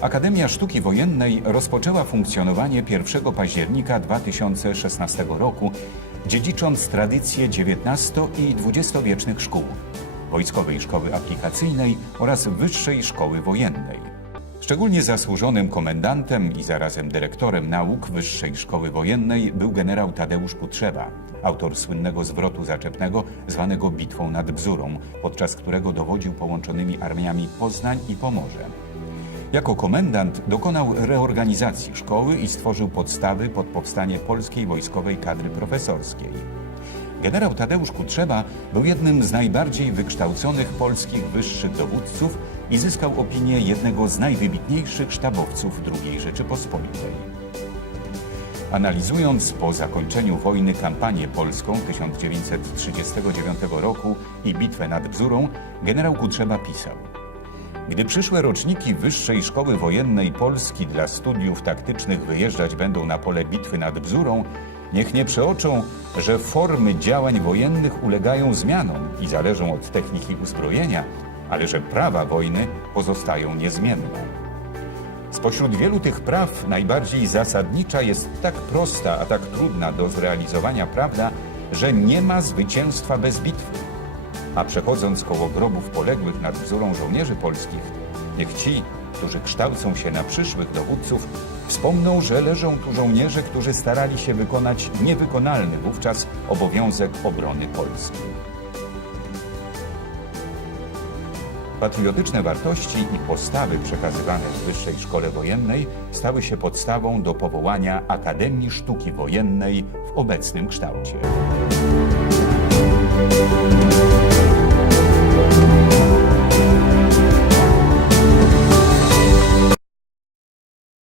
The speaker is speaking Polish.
Akademia Sztuki Wojennej rozpoczęła funkcjonowanie 1 października 2016 roku, dziedzicząc tradycje XIX i XX-wiecznych szkół, Wojskowej Szkoły Aplikacyjnej oraz Wyższej Szkoły Wojennej. Szczególnie zasłużonym komendantem i zarazem dyrektorem nauk Wyższej Szkoły Wojennej był generał Tadeusz Kutrzeba, autor słynnego zwrotu zaczepnego zwanego Bitwą nad Bzurą, podczas którego dowodził połączonymi armiami Poznań i Pomorze. Jako komendant dokonał reorganizacji szkoły i stworzył podstawy pod powstanie polskiej wojskowej kadry profesorskiej. Generał Tadeusz Kutrzeba był jednym z najbardziej wykształconych polskich wyższych dowódców i zyskał opinię jednego z najwybitniejszych sztabowców II Rzeczypospolitej. Analizując po zakończeniu wojny kampanię polską 1939 roku i bitwę nad Bzurą, generał Kutrzeba pisał gdy przyszłe roczniki Wyższej Szkoły Wojennej Polski dla studiów taktycznych wyjeżdżać będą na pole bitwy nad Bzurą, niech nie przeoczą, że formy działań wojennych ulegają zmianom i zależą od techniki uzbrojenia, ale że prawa wojny pozostają niezmienne. Spośród wielu tych praw najbardziej zasadnicza jest tak prosta, a tak trudna do zrealizowania prawda, że nie ma zwycięstwa bez bitwy. A przechodząc koło grobów poległych nad wzórą żołnierzy polskich, niech ci, którzy kształcą się na przyszłych dowódców, wspomną, że leżą tu żołnierze, którzy starali się wykonać niewykonalny wówczas obowiązek obrony Polski. Patriotyczne wartości i postawy przekazywane w Wyższej Szkole Wojennej stały się podstawą do powołania Akademii Sztuki Wojennej w obecnym kształcie.